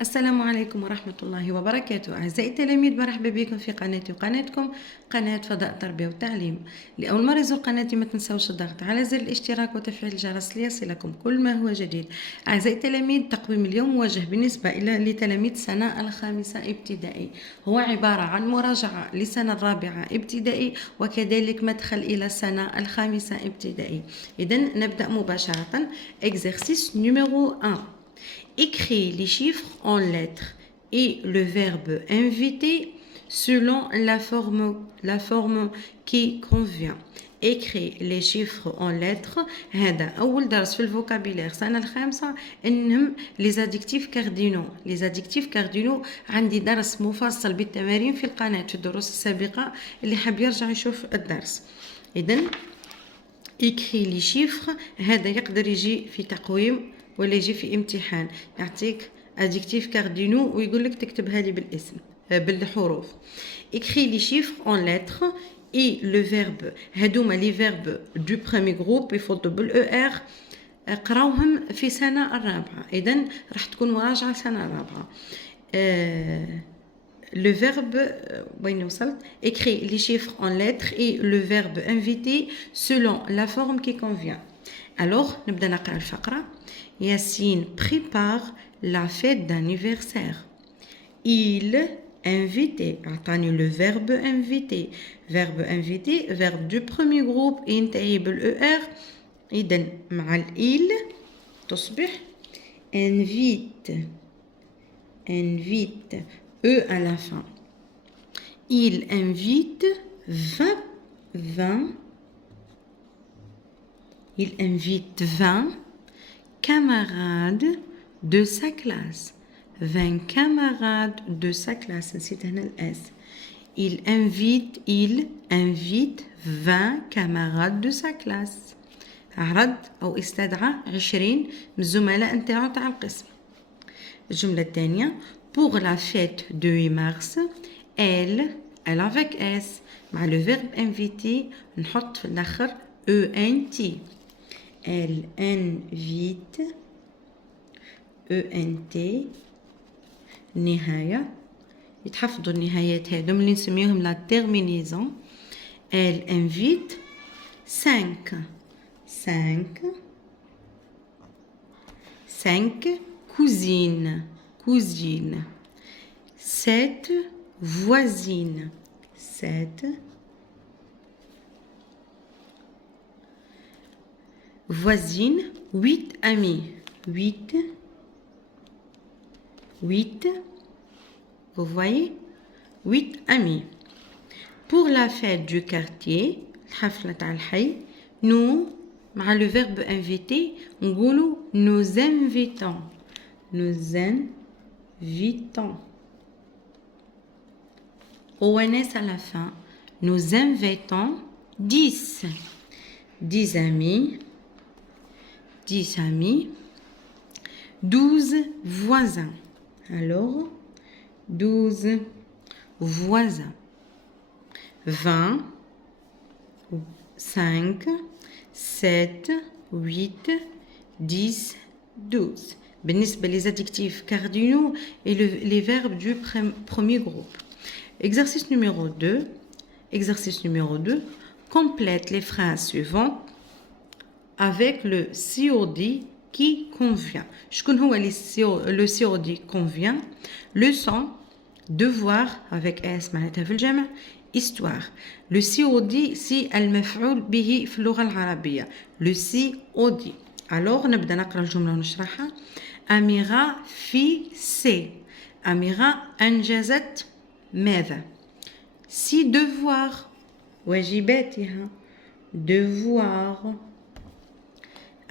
السلام عليكم ورحمة الله وبركاته. أعزائي التلاميذ، مرحبا بكم في قناتي وقناتكم قناة فضاء تربية وتعليم. لأول مرة يزور قناتي ما تنسوش الضغط على زر الاشتراك وتفعيل الجرس ليصلكم كل ما هو جديد. أعزائي التلاميذ، تقويم اليوم موجه بالنسبة لتلاميذ السنة الخامسة ابتدائي، هو عبارة عن مراجعة للسنة الرابعة ابتدائي وكذلك مدخل إلى السنة الخامسة ابتدائي. إذن نبدأ مباشرة. Exercice numéro 1. Écris les chiffres en lettres et le verbe inviter selon la forme qui convient. Écris les chiffres en lettres. هذا أول درس في الفوكابيلير سنة الخامسة إنهم les adjectifs cardinaux. Les adjectifs cardinaux عندي درس مفصل بالتمارين في القناة في الدروس السابقة، اللي حاب يرجع يشوف الدرس. إذن écris les chiffres هذا يقدر يجي في تقويم ولا يجي في امتحان، يعطيك adjectif cardinaux ويقول لك تكتبها لي بالاسم بالحروف. écris les chiffres en lettres et le verbe. هادوما لي فيرب دو بريمي جروب يفوتوا بالاو ار، قراوهم في سنة الرابعة. إذن راح تكون مراجعة سنة الرابعة. Le verbe, وين وصلت؟ écris les chiffres en lettres et le verbe inviter selon la forme qui convient. Alors, نبدأ نقرأ الفقرة. Yassine prépare la fête d'anniversaire. Il invité. أعطاني le verbe inviter. Verbe inviter, verbe du premier groupe ينتهي بالER. إذن مع il تصبح invite. Invite. E à la fin. Il invite 20. Il invite 20 camarades de sa classe. 20 camarades de sa classe. نسيت هنا الأس. Il invite 20 camarades de sa classe. عرض أو استدعى 20 من الزملاء نتاعو تاع القسم. الجملة الثانية. Pour la fête de 8 mars, elle avec S. مع le verbe inviter نحط في الآخر ENT. Elle invite ENT. نهاية يتحفظوا النهايات هادو اللي نسميهم la terminaison. Elle invite 5 cousines. 7 voisines. 7 voisines. 8 amis. 8. Vous voyez? 8 amis. Pour la fête du quartier, الحفلة تاع الحي, nous, مع le verbe inviter, نقولوا nous invitons. ONS à la fin. Nous invitons 10 amis. 12 voisins. Alors, 12 voisins. 20, 5, 7, 8, 10, 12. بالنسبة les adjectifs cardinaux et les verbes du premier groupe. Exercice numéro 2. Complète les phrases suivantes avec le COD qui convient. شكون هو le COD convient? Leçon, devoir avec S معناتها في الجمع, histoire. Le COD سي المفعول به في اللغة العربية. Le COD. Alors نبدأ نقرأ الجملة ونشرحها. أميرة في سي. أميرة أنجزت ماذا؟ سي devoir. واجباتها. devoir.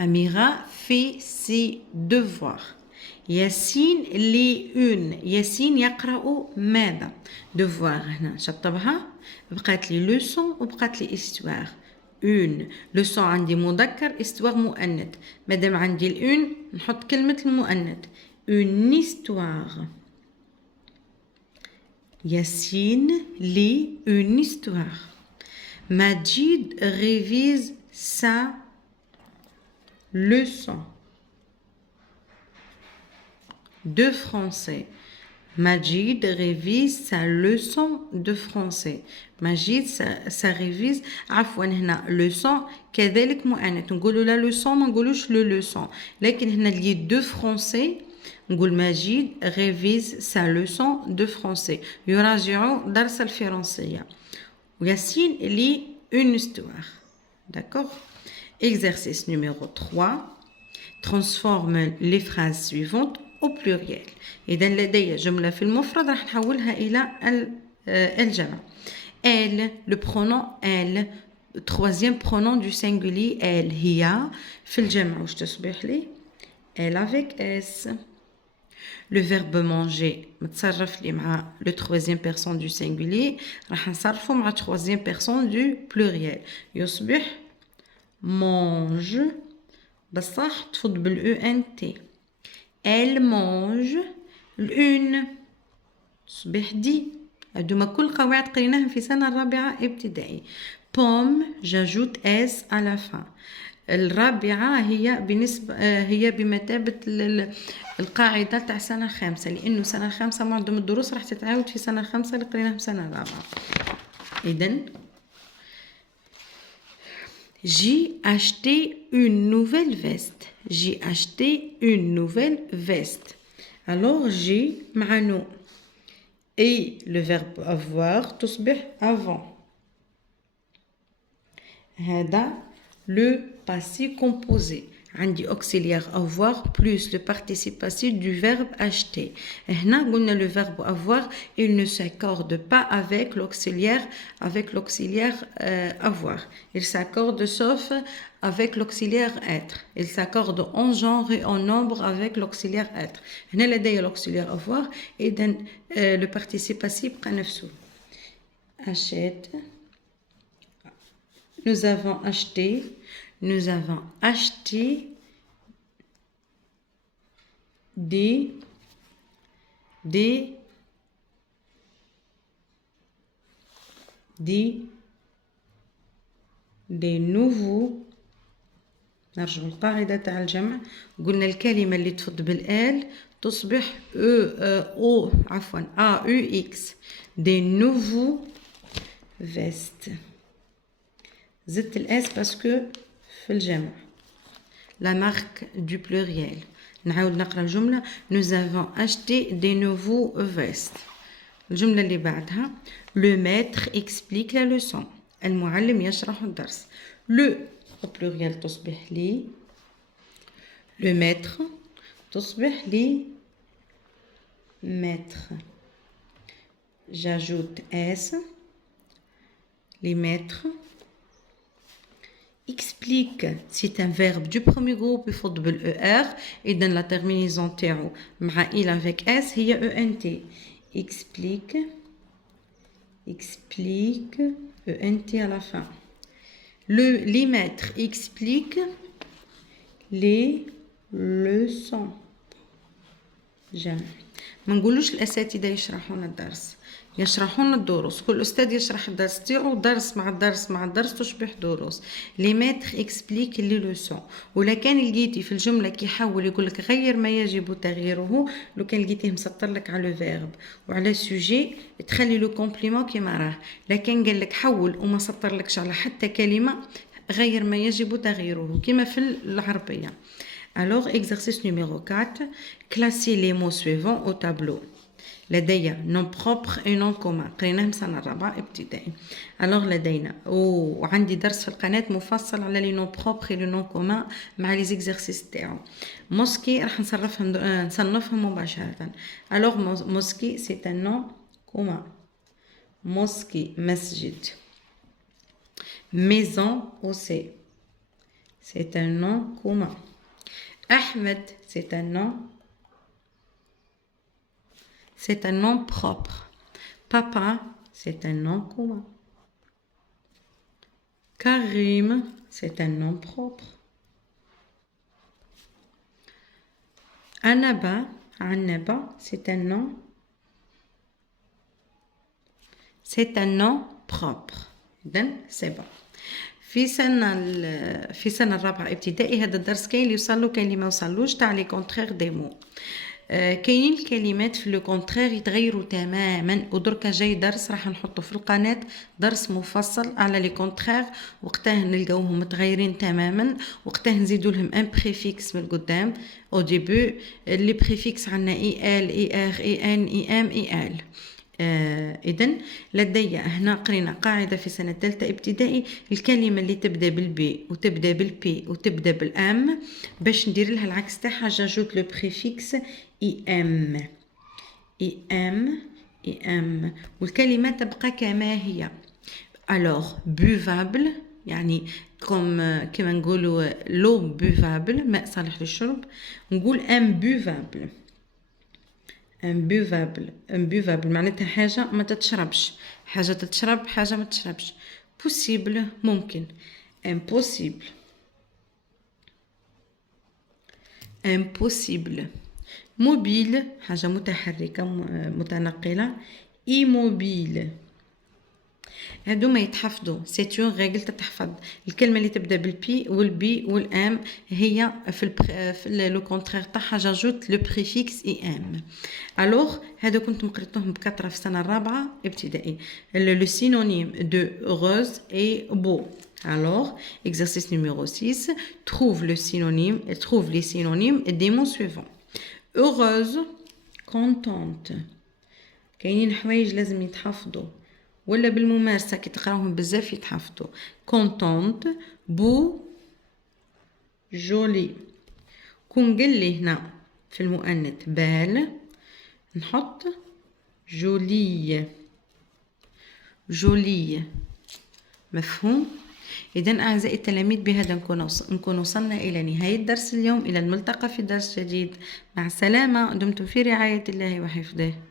أميرة في سي devoir. ياسين ياسين يقرأ ماذا؟ devoir هنا شطبها بقات لي leçon وبقات لي histoire. leçon عندي مذكر, histoire مؤنث. مادام عندي الأون نحط كلمة المؤنث. une histoire. ياسين lit une histoire. Majid révise sa leçon. de français. Majid révise sa leçon de français. Majid ça révise عفوا هنا leçon كذلك مؤنث نقولوا la leçon ما نقولوش le leçon لكن هنا اللي de français نقول مجيد révise sa leçon de français يراجع درس الفرنسية وياسين lit une histoire. D'accord. Exercice numéro 3. Transforme les phrases suivantes au pluriel. إذا لدي جملة في المفرد راح نحولها إلى الجمع. Elle, le pronom elle, troisième pronom du singulier elle, هي في الجمع واش تصبح لي؟ Elle avec S. Le verbe manger متصرف لي مع le troisième personne du singulier راح نصرفه مع troisième personne du pluriel يصبح mange بصح تفض بالأو ان تي. Elle mange الأون تصبح دي. هادوما كل قواعد قريناهم في سنة الرابعة ابتدائي. pomme j'ajoute s à la fin. الرابعة هي بمثابة القاعدة تاع سنة الخامسة لأنه سنة الخامسة معظم الدروس راح تتعاود في سنة الخامسة اللي قريناها في سنة الرابعة. إذن j'ai acheté une nouvelle veste. J'ai acheté une nouvelle veste. Alors j'ai مع nous et le verbe avoir تصبح avant. هذا le passé composé. عندي auxiliaire avoir plus le participe passé du verbe acheter. هنا قلنا le verbe avoir il ne s'accorde pas avec l'auxiliaire avoir. Il s'accorde sauf avec l'auxiliaire être. Il s'accorde en genre et en nombre avec l'auxiliaire être. هنا لدي l'auxiliaire avoir et le participe passé بقى نفسه. Achète. Nous avons acheté des nouveaux. نرجع للقاعدة تاع الجمع. قلنا الكلمة اللي تفض بالآل تصبح AUX. Des nouveaux vestes. زدت الاس باسكو في الجمع. La marque du pluriel. نعاود نقرا الجملة. Nous avons acheté des nouveaux vestes. الجملة اللي بعدها. Le maître explique la leçon. المعلم يشرح الدرس. Le au pluriel تصبح لي. Le maître تصبح لي maître. J'ajoute S. Les maîtres. Explique, c'est un verbe du premier groupe يفض بالER et dans la terminaison تاعو مع il avec S هي ENT. Explique ENT à la fin. Les maîtres expliquent les leçons. جمع. ما نقولوش الأساتذة يشرحون الدرس يشرحون الدروس. كل أستاذ يشرح الدرس تاعو درس مع الدرس تشبح دروس. لي ماتر اكسبليك لي لوسون. ولا كان لقيتي في الجملة كي يحاول يقول لك غير ما يجب تغييره لو كان لقيتيه مسطر لك على فيرب وعلى سوجي تخلي لو كومبليمون كيما راه. لكن قال لك حول وما سطر لكش على حتى كلمة غير ما يجب تغييره كيما في العربية. Alors exercice numéro 4. Classer les mots suivants au tableau. لدي nom propre et nom commun قريناهم سنة الرابعة ابتدائي. alors لدينا وعندي درس في القناة مفصل على لي nom propre et le nom commun مع لي زيكزارسيس تاعو. موسكي راح نصنفهم مباشرة. alors موسكي c'est un nom commun. موسكي مسجد. maison aussi c'est un nom commun. Ahmed c'est un nom propre. Papa, c'est un nom commun. Karim, c'est un nom propre. Annaba, c'est un nom propre. Donc, c'est bon. في سنة الرابعة ابتدائي هذا الدرس كاين اللي يوصل له كاين اللي ما وصلوش تاع لي كونترير دي مو. كاينين الكلمات في لو كونترير يتغيروا تماما، ودركا جاي درس راح نحطه في القناة، درس مفصل على لي كونترير، وقتاه نلقاوهم متغيرين تماما، وقتاه نزيدوا لهم ان بريفيكس من القدام او ديبو. لي بريفيكس عندنا اي ال اي ار اي ان اي ام اي ال. إذن لدي هنا قرينا قاعدة في سنة ثالثة ابتدائي، الكلمة اللي تبدأ بالبي وتبدأ بالبي وتبدأ بالام باش ندير لها العكس تاعها جاجوت لو بريفيكس اي ام. اي ام اي ام، والكلمة تبقى كما هي. alors buvable يعني كما نقولوا لو buvable ماء صالح للشرب، نقول imbuvable. imbuvable معناتها حاجة ما تتشربش، حاجة تتشرب حاجة ما تتشربش. possible ممكن. impossible mobile حاجة متحركة متنقلة. immobile هادو ما يتحفظوا، سي اون ريغل تتحفظ. الكلمه اللي تبدا بالبي والبي والام هي في لو كونترير تاعها جاجوت لو بريفيكس اي ام. الوغ هادو كنت قريتهم بكثره في السنه الرابعه ابتدائي. لو سينونيم دو heureuse et beau. Alors, exercice numéro 6, trouve les synonymes des mots suivants. Heureuse, contente. كاينين حوايج لازم يتحفظوا ولا بالممارسة كي تقراوهم بزاف يتحفظوا. كونتونت، بو، جولي. كون قال لي هنا في المؤنث بال نحط جولي. جولي مفهوم؟ إذن أعزائي التلاميذ بهذا نكون وصلنا إلى نهاية درس اليوم. إلى الملتقى في درس جديد. مع السلامة، دمتم في رعاية الله وحفظه.